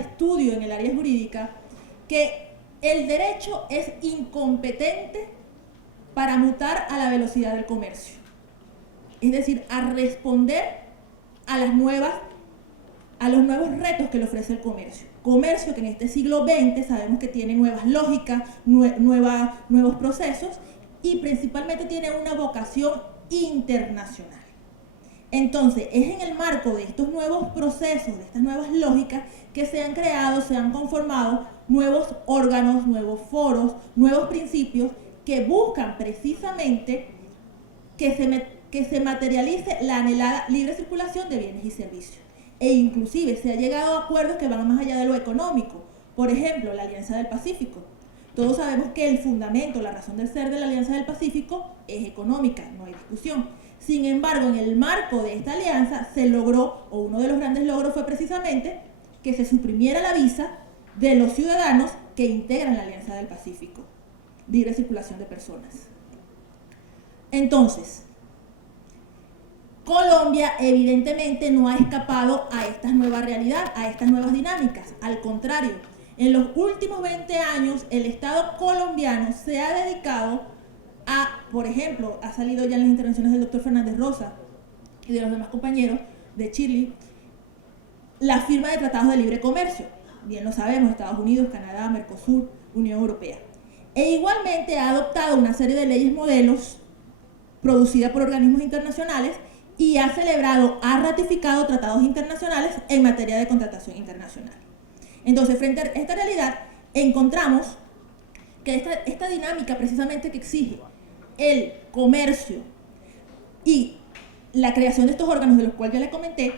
de estudio en el área jurídica que el derecho es incompetente para mutar a la velocidad del comercio. Es decir, a responder a los nuevos retos que le ofrece el comercio. Comercio que en este siglo XX sabemos que tiene nuevas lógicas, nuevos procesos y principalmente tiene una vocación internacional. Entonces, es en el marco de estos nuevos procesos, de estas nuevas lógicas, que se han creado, se han conformado nuevos órganos, nuevos foros, nuevos principios que buscan precisamente que se materialice la anhelada libre circulación de bienes y servicios. E inclusive se ha llegado a acuerdos que van más allá de lo económico. Por ejemplo, la Alianza del Pacífico. Todos sabemos que el fundamento, la razón de ser de la Alianza del Pacífico es económica, no hay discusión. Sin embargo, en el marco de esta alianza se logró, o uno de los grandes logros fue precisamente que se suprimiera la visa de los ciudadanos que integran la Alianza del Pacífico. Libre circulación de personas. Entonces, Colombia evidentemente no ha escapado a esta nueva realidad, a estas nuevas dinámicas. Al contrario, en los últimos 20 años el Estado colombiano se ha dedicado a, por ejemplo, ha salido ya en las intervenciones del doctor Fernández Rosa y de los demás compañeros de Chile, la firma de tratados de libre comercio. Bien lo sabemos, Estados Unidos, Canadá, Mercosur, Unión Europea. E igualmente ha adoptado una serie de leyes modelos producidas por organismos internacionales y ha ratificado tratados internacionales en materia de contratación internacional. Entonces, frente a esta realidad, encontramos que esta dinámica precisamente que exige el comercio y la creación de estos órganos de los cuales ya les comenté,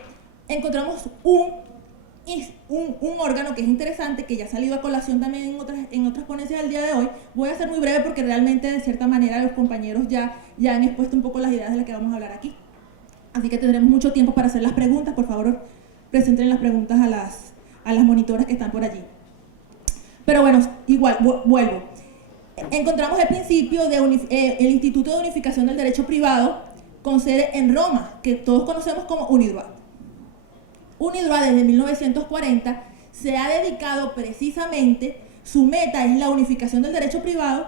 encontramos un órgano que es interesante, que ya ha salido a colación también en otras ponencias del día de hoy. Voy a ser muy breve porque realmente de cierta manera los compañeros ya han expuesto un poco las ideas de las que vamos a hablar aquí. Así que tendremos mucho tiempo para hacer las preguntas. Por favor, presenten las preguntas a las monitoras que están por allí. Pero bueno, igual, vuelvo. Encontramos el principio el Instituto de Unificación del Derecho Privado con sede en Roma, que todos conocemos como UNIDROIT. UNIDROIT desde 1940 se ha dedicado precisamente, su meta es la unificación del derecho privado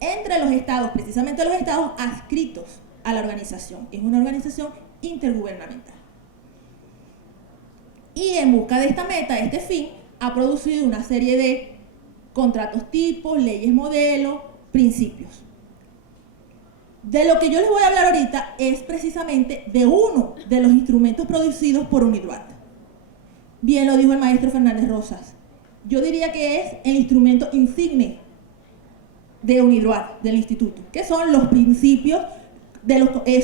entre los estados, precisamente los estados adscritos a la organización. Es una organización intergubernamental. Y en busca de esta meta, este fin, ha producido una serie de contratos tipos, leyes modelo, principios. De lo que yo les voy a hablar ahorita es precisamente de uno de los instrumentos producidos por UNIDROIT. Bien lo dijo el maestro Fernández Rosas. Yo diría que es el instrumento insigne de UNIDROIT, del instituto, que son los principios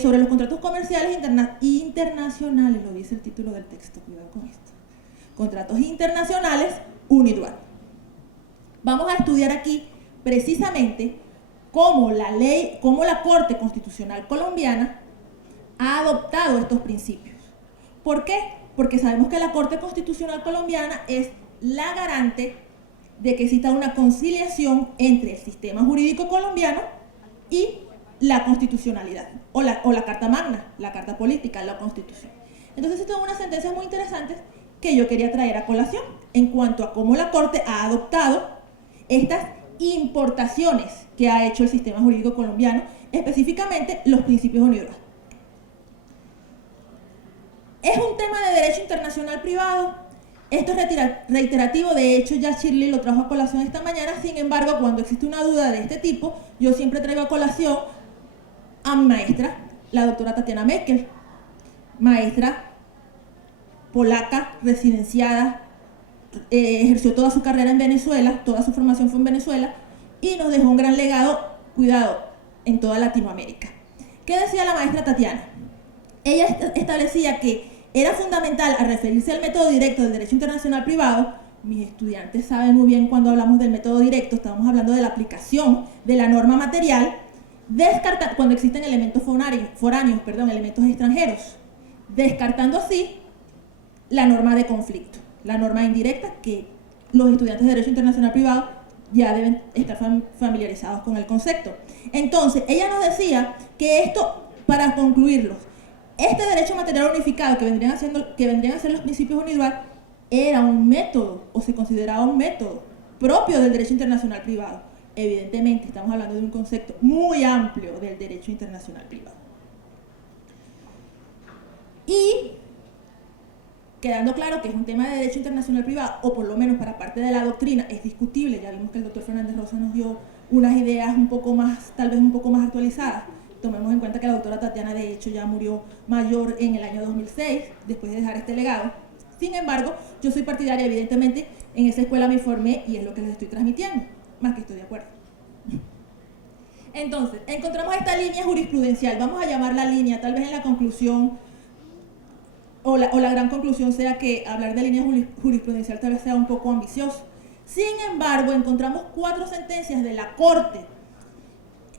sobre los contratos comerciales internacionales, lo dice el título del texto, cuidado con esto. Contratos internacionales, UNIDROIT. Vamos a estudiar aquí precisamente cómo la Corte Constitucional Colombiana ha adoptado estos principios. ¿Por qué? Porque sabemos que la Corte Constitucional Colombiana es la garante de que exista una conciliación entre el sistema jurídico colombiano y la constitucionalidad, o la Carta Magna, la Carta Política, la Constitución. Entonces, estas son unas sentencias muy interesantes que yo quería traer a colación en cuanto a cómo la Corte ha adoptado estas importaciones que ha hecho el sistema jurídico colombiano, específicamente los principios UNIDROIT. Es un tema de derecho internacional privado. Esto es reiterativo, de hecho ya Shirley lo trajo a colación esta mañana. Sin embargo, cuando existe una duda de este tipo, yo siempre traigo a colación a mi maestra, la doctora Tatiana Meckel, maestra polaca, residenciada, ejerció toda su carrera en Venezuela, toda su formación fue en Venezuela, y nos dejó un gran legado, cuidado, en toda Latinoamérica. ¿Qué decía la maestra Tatiana? Ella establecía que era fundamental, al referirse al método directo del derecho internacional privado, mis estudiantes saben muy bien cuando hablamos del método directo, estamos hablando de la aplicación de la norma material, cuando existen elementos foráneos, elementos extranjeros, descartando así la norma de conflicto, la norma indirecta, que los estudiantes de derecho internacional privado ya deben estar familiarizados con el concepto. Entonces, ella nos decía que esto, para concluirlo, este derecho material unificado que vendrían a ser los principios UNIDROIT, era un método o se consideraba un método propio del derecho internacional privado. Evidentemente, estamos hablando de un concepto muy amplio del derecho internacional privado. Y quedando claro que es un tema de derecho internacional privado, o por lo menos para parte de la doctrina, es discutible. Ya vimos que el doctor Fernández Rosa nos dio unas ideas un poco más, tal vez un poco más actualizadas. Tomemos en cuenta que la doctora Tatiana, de hecho, ya murió mayor en el año 2006, después de dejar este legado. Sin embargo, yo soy partidaria, evidentemente, en esa escuela me formé y es lo que les estoy transmitiendo, más que estoy de acuerdo. Entonces, encontramos esta línea jurisprudencial, vamos a llamarla línea, tal vez en la conclusión, o la gran conclusión sea que hablar de línea jurisprudencial tal vez sea un poco ambicioso. Sin embargo, encontramos 4 sentencias de la Corte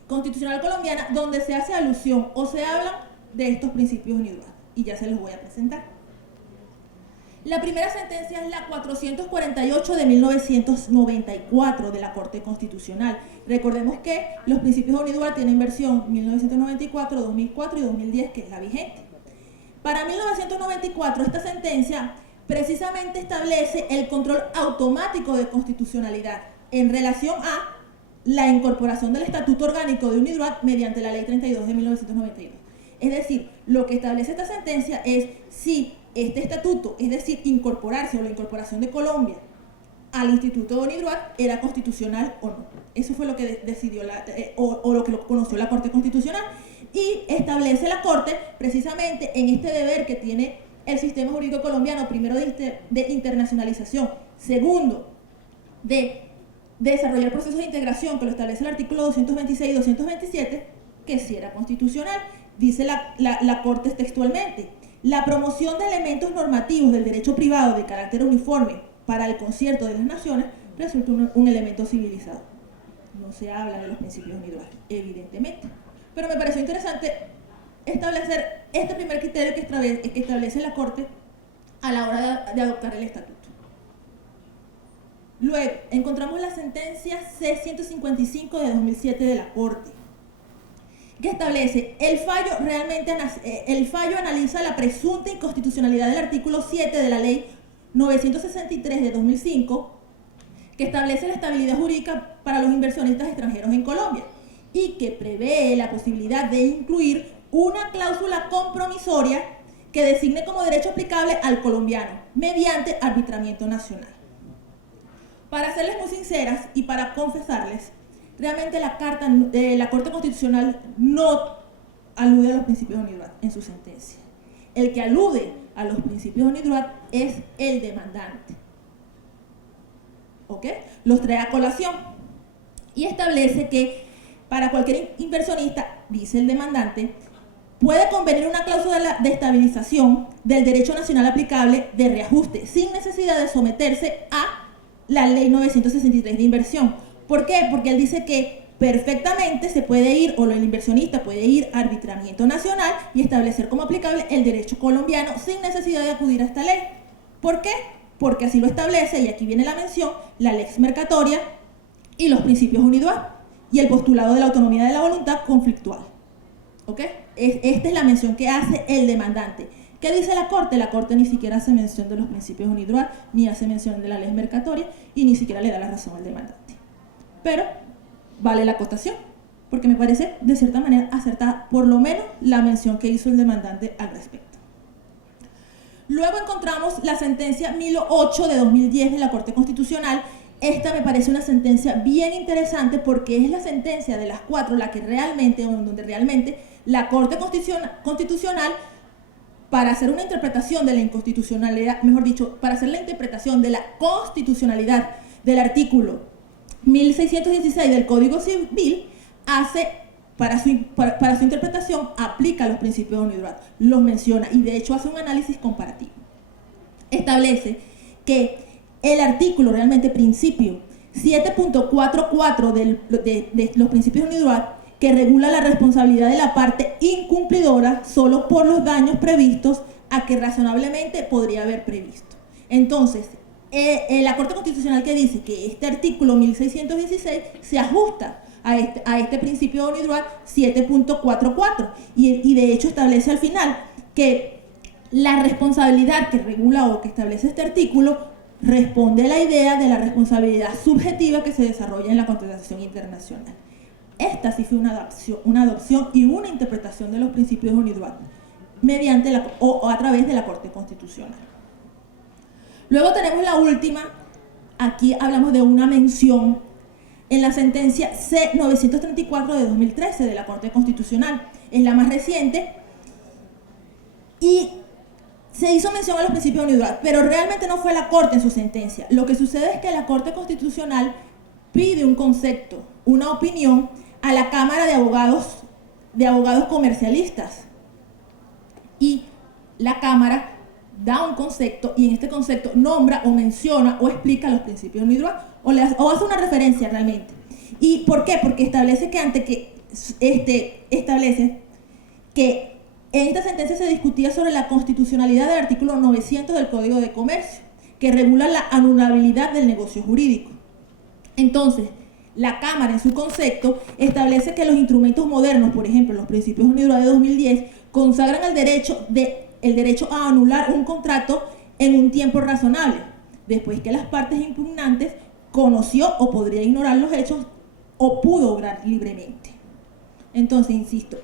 Constitucional Colombiana donde se hace alusión o se habla de estos principios UNIDROIT, y ya se los voy a presentar. La primera sentencia es la 448 de 1994 de la Corte Constitucional. Recordemos que los principios UNIDROIT tienen versión 1994, 2004 y 2010, que es la vigente. Para 1994, esta sentencia precisamente establece el control automático de constitucionalidad en relación a la incorporación del Estatuto Orgánico de UNIDROIT mediante la Ley 32 de 1992. Es decir, lo que establece esta sentencia es si este estatuto, es decir, incorporarse o la incorporación de Colombia al Instituto de UNIDROIT era constitucional o no. Eso fue lo que decidió o lo que conoció la Corte Constitucional, y establece la Corte precisamente en este deber que tiene el sistema jurídico colombiano, primero de internacionalización, segundo de desarrollar procesos de integración, que lo establece el artículo 226 y 227, que sí era constitucional. Dice la Corte textualmente: la promoción de elementos normativos del derecho privado de carácter uniforme para el concierto de las naciones resulta un elemento civilizado. No se habla de los principios UNIDROIT, evidentemente. Pero me pareció interesante establecer este primer criterio que establece la Corte a la hora de adoptar el estatuto. Luego, encontramos la sentencia C-155 de 2007 de la Corte, que establece el fallo analiza la presunta inconstitucionalidad del artículo 7 de la Ley 963 de 2005, que establece la estabilidad jurídica para los inversionistas extranjeros en Colombia y que prevé la posibilidad de incluir una cláusula compromisoria que designe como derecho aplicable al colombiano mediante arbitramiento nacional. Para serles muy sinceras y para confesarles, realmente la Corte Constitucional no alude a los principios UNIDROIT en su sentencia. El que alude a los principios UNIDROIT es el demandante. ¿Ok? Los trae a colación y establece que para cualquier inversionista, dice el demandante, puede convenir una cláusula de estabilización del derecho nacional aplicable de reajuste sin necesidad de someterse a la Ley 963 de inversión. ¿Por qué? Porque él dice que perfectamente se puede ir, o el inversionista puede ir a arbitramiento nacional y establecer como aplicable el derecho colombiano sin necesidad de acudir a esta ley. ¿Por qué? Porque así lo establece, y aquí viene la mención, la lex mercatoria y los principios UNIDROIT y el postulado de la autonomía de la voluntad conflictual. ¿Ok? Esta es la mención que hace el demandante. ¿Qué dice la Corte? La Corte ni siquiera hace mención de los principios UNIDROIT, ni hace mención de la ley mercatoria, y ni siquiera le da la razón al demandante. Pero vale la acotación, porque me parece de cierta manera acertada, por lo menos la mención que hizo el demandante al respecto. Luego encontramos la sentencia 1008 de 2010 de la Corte Constitucional. Esta me parece una sentencia bien interesante porque es la sentencia de las 4 la que realmente, o donde realmente la Corte Constitucional, para hacer una interpretación de la inconstitucionalidad, mejor dicho, para hacer la interpretación de la constitucionalidad del artículo 1616 del Código Civil, hace, para su interpretación, aplica los principios UNIDROIT, los menciona y de hecho hace un análisis comparativo. Establece que el artículo, realmente principio 7.44 de los principios UNIDROIT, que regula la responsabilidad de la parte incumplidora solo por los daños previstos a que razonablemente podría haber previsto. Entonces, la Corte Constitucional, que dice que este artículo 1616 se ajusta a este principio de UNIDROIT 7.44 y de hecho establece al final que La responsabilidad que regula o que establece este artículo responde a la idea de la responsabilidad subjetiva que se desarrolla en la contratación internacional. Esta sí fue una adopción y una interpretación de los principios de UNIDROIT mediante o a través de la Corte Constitucional. Luego tenemos la última, aquí hablamos de una mención en la sentencia C-934 de 2013 de la Corte Constitucional. Es la más reciente y se hizo mención a los principios de UNIDROIT, pero realmente no fue la Corte en su sentencia. Lo que sucede es que la Corte Constitucional pide un concepto, una opinión a la Cámara de Abogados Comercialistas. Y la Cámara da un concepto y en este concepto nombra o menciona o explica los principios de UNIDROIT o hace una referencia realmente. ¿Y por qué? Porque establece que en esta sentencia se discutía sobre la constitucionalidad del artículo 900 del Código de Comercio, que regula la anulabilidad del negocio jurídico. Entonces, la Cámara en su concepto establece que los instrumentos modernos, por ejemplo, los principios de UNIDROIT de 2010, consagran el derecho a anular un contrato en un tiempo razonable, después que las partes impugnantes conoció o podría ignorar los hechos o pudo obrar libremente. Entonces, insisto,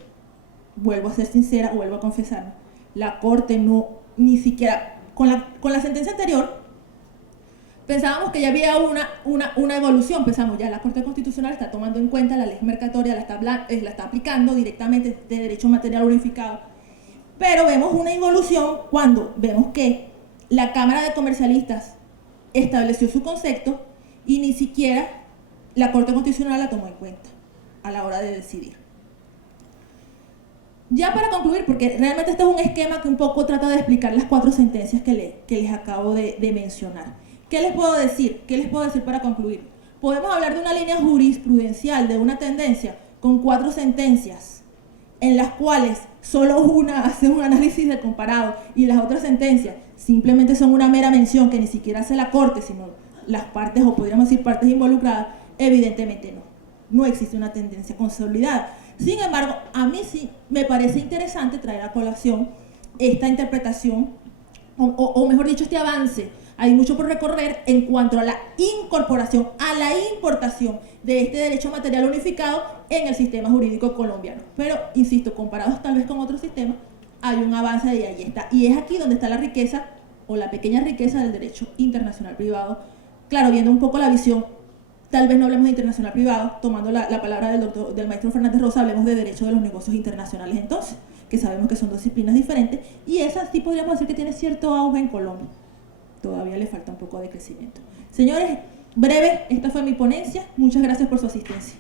vuelvo a ser sincera, vuelvo a confesar, la Corte no, ni siquiera, con la sentencia anterior, pensábamos que ya había una evolución, pensamos ya la Corte Constitucional está tomando en cuenta la ley mercatoria, la está aplicando directamente de derecho material unificado, pero vemos una evolución cuando vemos que la Cámara de Comercialistas estableció su concepto y ni siquiera la Corte Constitucional la tomó en cuenta a la hora de decidir. Ya para concluir, porque realmente este es un esquema que un poco trata de explicar las 4 sentencias que les acabo de mencionar. ¿Qué les puedo decir? ¿Qué les puedo decir para concluir? Podemos hablar de una línea jurisprudencial, de una tendencia con 4 sentencias, en las cuales solo una hace un análisis de comparado y las otras sentencias simplemente son una mera mención que ni siquiera hace la Corte, sino las partes, o podríamos decir partes involucradas. Evidentemente no. No existe una tendencia consolidada. Sin embargo, a mí sí me parece interesante traer a colación esta interpretación, o mejor dicho, este avance. Hay mucho por recorrer en cuanto a la incorporación, a la importación de este derecho material unificado en el sistema jurídico colombiano. Pero, insisto, comparados tal vez con otros sistemas, hay un avance y ahí está. Y es aquí donde está la riqueza, o la pequeña riqueza del derecho internacional privado. Claro, viendo un poco la visión, tal vez no hablemos de internacional privado, tomando la palabra del maestro Fernández Rosa, hablemos de derecho de los negocios internacionales entonces, que sabemos que son 2 disciplinas diferentes, y esa sí podríamos decir que tiene cierto auge en Colombia. Todavía le falta un poco de crecimiento. Señores, breve, esta fue mi ponencia. Muchas gracias por su asistencia.